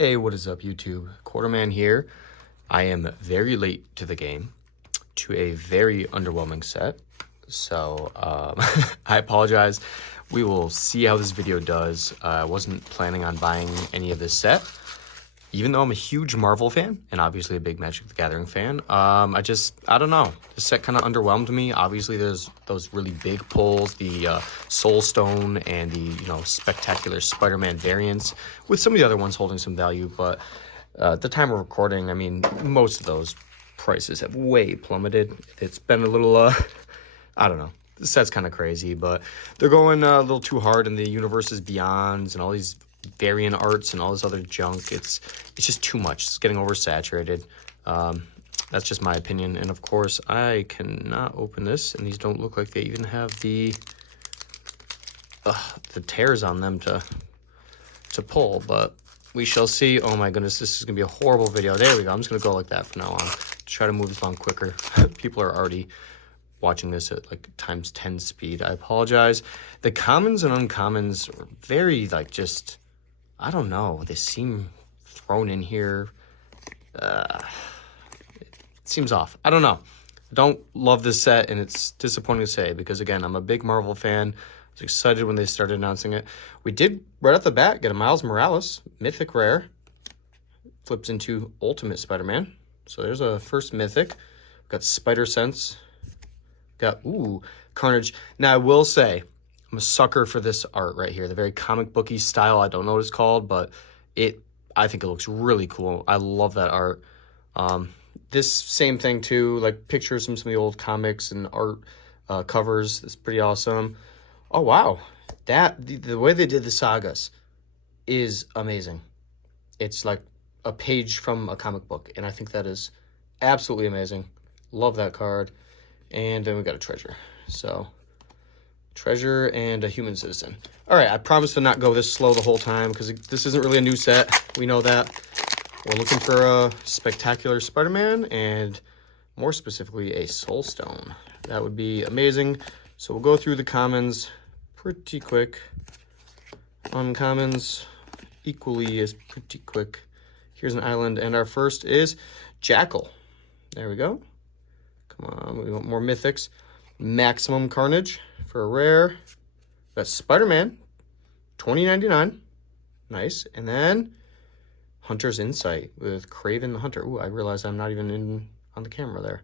Hey, what is up, YouTube? Quarterman here. I am very late to the game, to a very underwhelming set. So, I apologize. We will see how this video does. I wasn't planning on buying any of this set, even though I'm a huge Marvel fan and obviously a big Magic the Gathering fan. I don't know. This set kind of underwhelmed me. Obviously, there's those really big pulls, the Soul Stone and the, spectacular Spider-Man variants, with some of the other ones holding some value. But at the time of recording, I mean, most of those prices have way plummeted. It's been a little, I don't know. The set's kind of crazy, but they're going a little too hard in the Universes Beyonds and all these variant arts and all this other junk. It's just too much. It's getting oversaturated. That's just my opinion. And of course, I cannot open this, and these don't look like they even have the tears on them to pull, but we shall see. Oh my goodness, this is gonna be a horrible video. There we go. I'm just gonna go like that from now on. Try to move this along quicker. People are already watching this at like times 10 speed. I apologize. The commons and uncommons are very just, I don't know. They seem thrown in here. It seems off. I don't know. I don't love this set, and it's disappointing to say because, again, I'm a big Marvel fan. I was excited when they started announcing it. We did, right off the bat, get a Miles Morales, Mythic Rare. Flips into Ultimate Spider-Man. So there's a first Mythic. Got Spider Sense. Got, Carnage. Now, I will say, I'm a sucker for this art right here. The very comic booky style. I don't know what it's called, but I think it looks really cool. I love that art. This same thing too, like pictures from some of the old comics and art covers. It's pretty awesome. Oh, wow. The way they did the sagas is amazing. It's like a page from a comic book, and I think that is absolutely amazing. Love that card. And then we got a treasure. So, treasure and a human citizen. All right, I promise to not go this slow the whole time because this isn't really a new set. We know that. We're looking for a spectacular Spider-Man and more specifically a Soul Stone. That would be amazing. So we'll go through the commons pretty quick. Uncommons equally as pretty quick. Here's an island, and our first is Jackal. There we go. Come on, we want more mythics. Maximum Carnage for a rare. That's Spider-Man, $20.99. Nice. And then Hunter's Insight with Craven the Hunter. Ooh, I realize I'm not even on the camera there.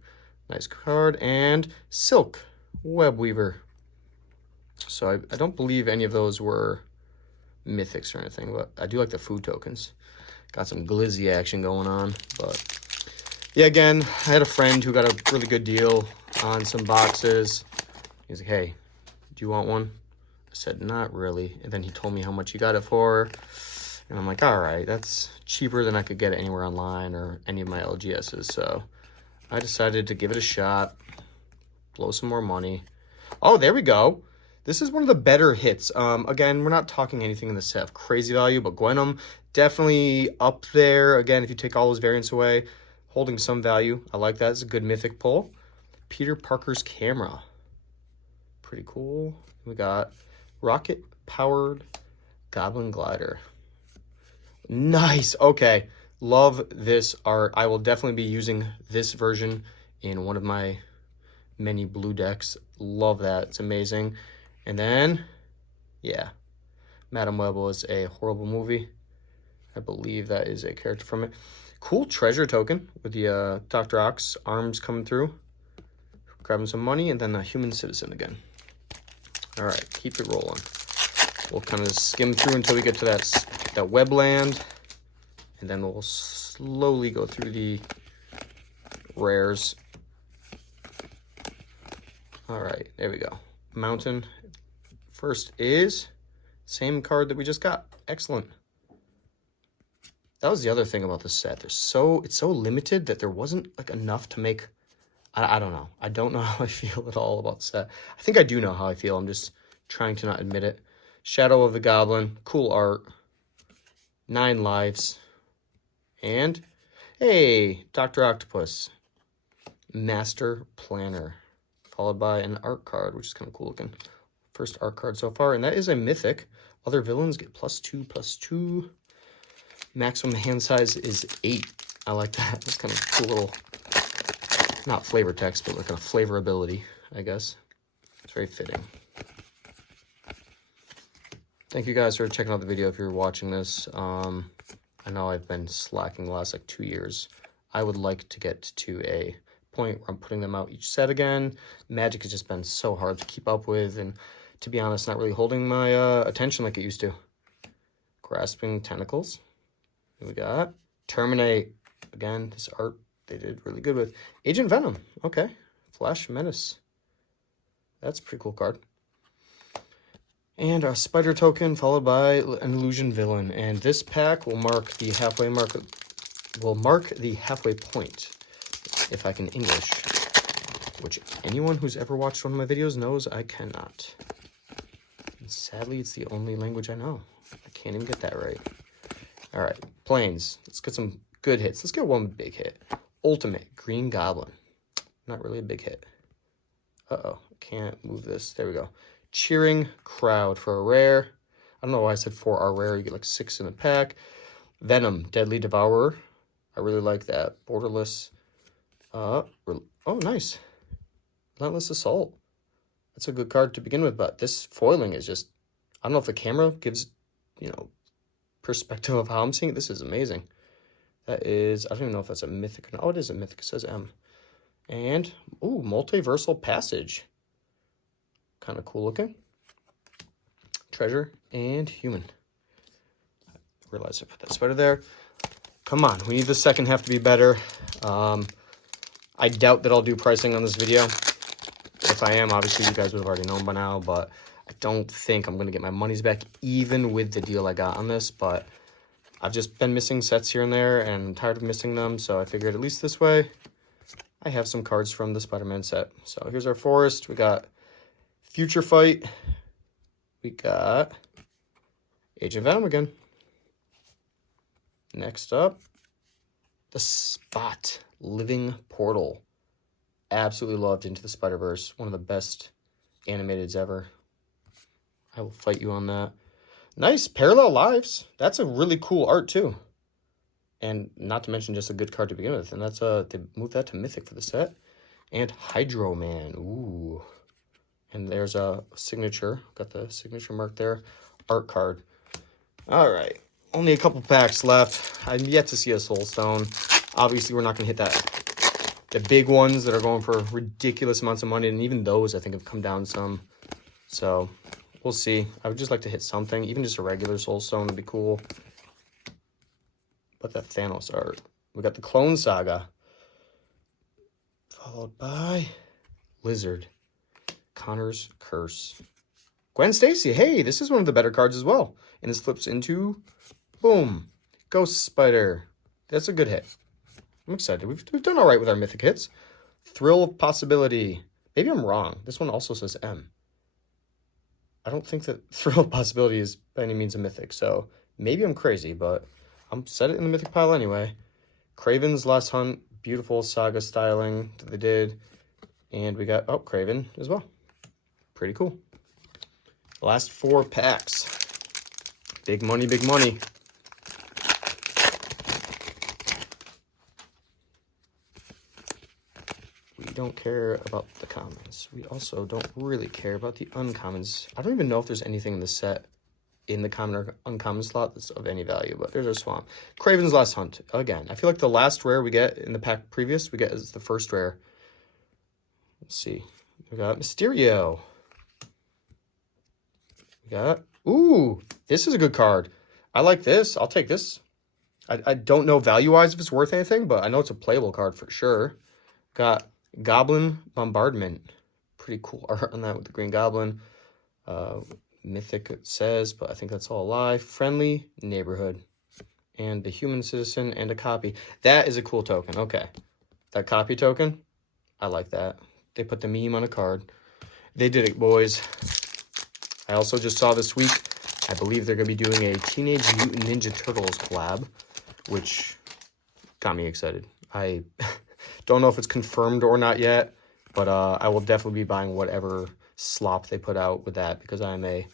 Nice card. And Silk Web Weaver. So I don't believe any of those were mythics or anything, but I do like the food tokens. Got some glizzy action going on, but yeah, again, I had a friend who got a really good deal on some boxes. He's like, hey, do you want one? I said, not really. And then he told me how much he got it for. And I'm like, all right, that's cheaper than I could get it anywhere online or any of my LGSs. So I decided to give it a shot, blow some more money. Oh, there we go. This is one of the better hits. Again, we're not talking anything in the set of crazy value, but Gwenum, definitely up there. Again, if you take all those variants away, holding some value. I like that. It's a good mythic pull. Peter Parker's camera. Pretty cool. We got rocket-powered Goblin Glider. Nice. Okay. Love this art. I will definitely be using this version in one of my many blue decks. Love that. It's amazing. And then, yeah, Madam Web was a horrible movie. I believe that is a character from it. Cool treasure token with the Dr. Ox arms coming through. Grabbing some money, and then a human citizen again. All right, keep it rolling. We'll kind of skim through until we get to that web land, and then we'll slowly go through the rares. All right, there we go. Mountain. First is same card that we just got. Excellent. That was the other thing about this set. It's so limited that there wasn't like enough to make. I don't know. I don't know how I feel at all about the set. I think I do know how I feel. I'm just trying to not admit it. Shadow of the Goblin. Cool art. 9 lives. And, hey, Dr. Octopus. Master Planner. Followed by an art card, which is kind of cool looking. First art card so far. And that is a mythic. Other villains get +2/+2. Maximum hand size is 8. I like that. That's kind of cool little, not flavor text, but like a flavorability, I guess. It's very fitting. Thank you guys for checking out the video if you're watching this. I know I've been slacking the last like 2 years. I would like to get to a point where I'm putting them out each set again. Magic has just been so hard to keep up with, and to be honest, not really holding my attention like it used to. Grasping Tentacles. Here we got Terminate. Again, this art they did really good with. Agent Venom. Okay. Flash Menace. That's a pretty cool card. And a Spider token followed by an Illusion Villain. And this pack will mark the halfway point, if I can English, which anyone who's ever watched one of my videos knows I cannot. And sadly, it's the only language I know. I can't even get that right. All right, Planes. Let's get some good hits. Let's get one big hit. Ultimate Green Goblin. Not really a big hit. Uh-oh, can't move this. There we go. Cheering Crowd for a rare. I don't know why I said 4 are rare. You get like 6 in a pack. Venom, Deadly Devourer. I really like that. Borderless. Oh, nice. Relentless Assault. That's a good card to begin with, but this foiling is just, I don't know if the camera gives, you know, perspective of how I'm seeing it. This is amazing. That is, I don't even know if that's a mythic or not. Oh, it is a mythic. It says M. And, ooh, Multiversal Passage. Kind of cool looking. Treasure and Human. I realized I put that spider there. Come on, we need the second half to be better. I doubt that I'll do pricing on this video. If I am, obviously you guys would have already known by now, but I don't think I'm going to get my money's back even with the deal I got on this, but I've just been missing sets here and there, and I'm tired of missing them, so I figured at least this way I have some cards from the Spider-Man set. So here's our forest. We got Future Fight. We got Agent Venom again. Next up, the Spot Living Portal. Absolutely loved Into the Spider-Verse. One of the best animateds ever. I will fight you on that. Nice Parallel Lives. That's a really cool art too. And not to mention just a good card to begin with. And that's they moved that to Mythic for the set. And Hydro Man. Ooh. And there's a signature. Got the signature mark there. Art card. All right. Only a couple packs left. I'm yet to see a Soul Stone. Obviously, we're not going to hit the big ones that are going for ridiculous amounts of money. And even those, I think, have come down some. So, we'll see. I would just like to hit something. Even just a regular Soul Stone would be cool. But that Thanos art. We got the Clone Saga. Followed by Lizard. Connor's Curse. Gwen Stacy. Hey, this is one of the better cards as well. And this flips into, boom, Ghost Spider. That's a good hit. I'm excited. We've done all right with our mythic hits. Thrill of Possibility. Maybe I'm wrong. This one also says M. I don't think that Thrill of Possibility is by any means a mythic, so maybe I'm crazy, but I'm set it in the mythic pile anyway. Kraven's Last Hunt. Beautiful saga styling that they did. And we got, Kraven as well. Pretty cool. Last 4 packs. Big money, big money. We don't care about the commons. We also don't really care about the uncommons. I don't even know if there's anything in the set in the common or uncommon slot that's of any value, but there's our Swamp. Kraven's Last Hunt. Again, I feel like the last rare we get in the pack previous, we get as the first rare. Let's see. We got Mysterio. We got, ooh, this is a good card. I like this. I'll take this. I don't know value-wise if it's worth anything, but I know it's a playable card for sure. Got Goblin Bombardment. Pretty cool art on that with the Green Goblin. Mythic it says, but I think that's all a lie. Friendly Neighborhood. And the Human Citizen and a copy. That is a cool token. Okay. That copy token, I like that. They put the meme on a card. They did it, boys. I also just saw this week, I believe they're going to be doing a Teenage Mutant Ninja Turtles collab, which got me excited. I don't know if it's confirmed or not yet, but I will definitely be buying whatever slop they put out with that because I'm a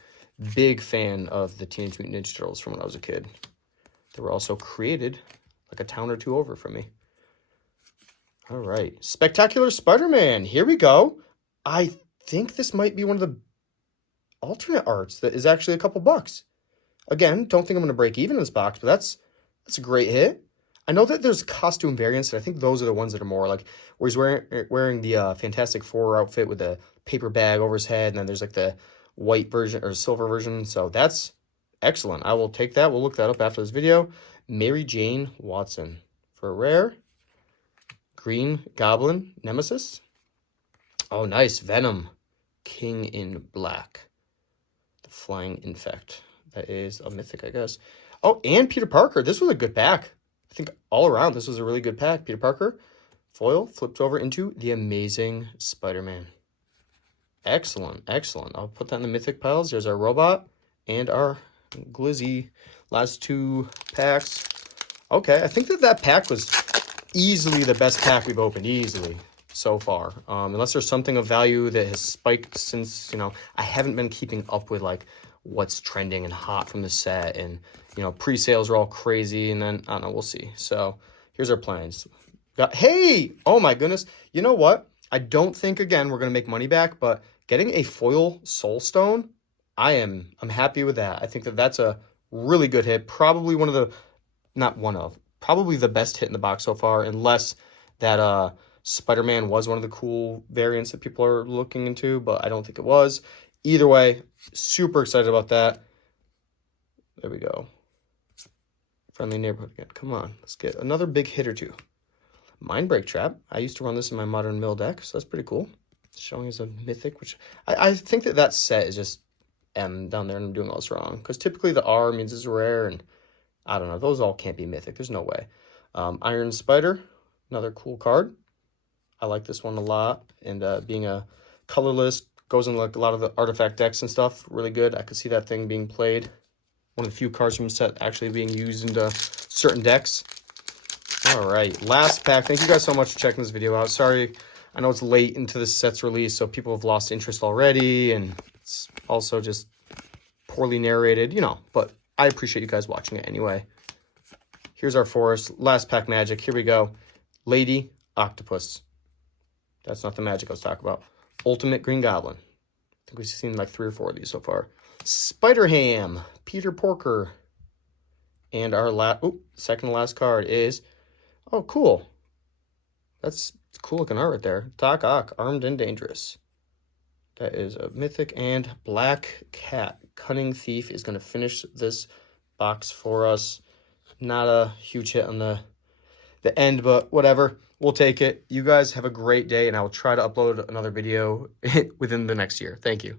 big fan of the Teenage Mutant Ninja Turtles from when I was a kid. They were also created like a town or two over from me. All right. Spectacular Spider-Man. Here we go. I think this might be one of the alternate arts that is actually a couple bucks. Again, don't think I'm going to break even in this box, but that's a great hit. I know that there's costume variants, and I think those are the ones that are more like where he's wearing the Fantastic Four outfit with a paper bag over his head, and then there's like the white version or silver version. So that's excellent. I will take that. We'll look that up after this video. Mary Jane Watson for a rare. Green Goblin Nemesis. Oh, nice. Venom. King in Black. The Flying Infect. That is a mythic, I guess. Oh, and Peter Parker. This was a good pack. I think all around, this was a really good pack. Peter Parker. Foil flips over into the Amazing Spider-Man. Excellent, excellent. I'll put that in the mythic piles. There's our robot and our Glizzy. Last two packs. Okay, I think that pack was easily the best pack we've opened, easily, so far. Unless there's something of value that has spiked since, you know, I haven't been keeping up with, like, what's trending and hot from the set. And, you know, pre-sales are all crazy. And then, I don't know, we'll see. So, here's our plans. Hey! Oh, my goodness. You know what? I don't think, again, we're going to make money back, but getting a foil Soul Stone, I'm happy with that. I think that's a really good hit. Probably probably the best hit in the box so far, unless that Spider-Man was one of the cool variants that people are looking into, but I don't think it was. Either way, super excited about that. There we go. Friendly Neighborhood again. Come on, let's get another big hit or two. Mindbreak Trap. I used to run this in my Modern Mill deck, so that's pretty cool. It's showing as a mythic, which I think that set is just M down there and I'm doing all this wrong. Because typically the R means it's rare, and I don't know. Those all can't be mythic. There's no way. Iron Spider, another cool card. I like this one a lot. And being a colorless, goes in like a lot of the artifact decks and stuff. Really good. I could see that thing being played. One of the few cards from the set actually being used into certain decks. All right, last pack. Thank you guys so much for checking this video out. Sorry, I know it's late into the set's release, so people have lost interest already, and it's also just poorly narrated, you know, but I appreciate you guys watching it anyway. Here's our forest. Last pack magic. Here we go. Lady Octopus. That's not the magic I was talking about. Ultimate Green Goblin. I think we've seen like 3 or 4 of these so far. Spider-Ham. Peter Porker. And our second to last card is... Oh, cool. That's cool looking art right there. Doc Ock, Armed and Dangerous. That is a mythic. And Black Cat, Cunning Thief, is going to finish this box for us. Not a huge hit on the end, but whatever. We'll take it. You guys have a great day, and I will try to upload another video within the next year. Thank you.